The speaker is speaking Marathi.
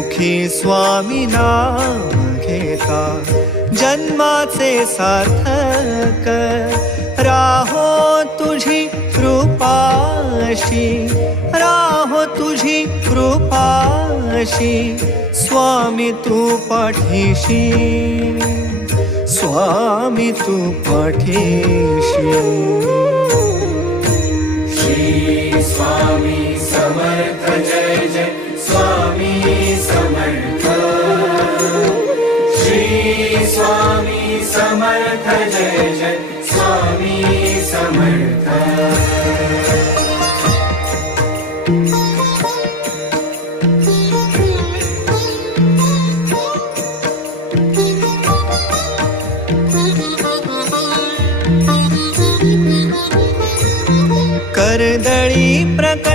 मुखी स्वामी नाम घेता जन्माचे सार्थक राहो तुझी कृपाशी राहो तुझी कृपाशी स्वामी तू पाठीशी स्वामी तू पाठीशी श्री स्वामी समर्थ जय जय स्वामी समर्थ श्री स्वामी समर्थ जय जय स्वामी समर्थ कर्दळी प्रकटलासी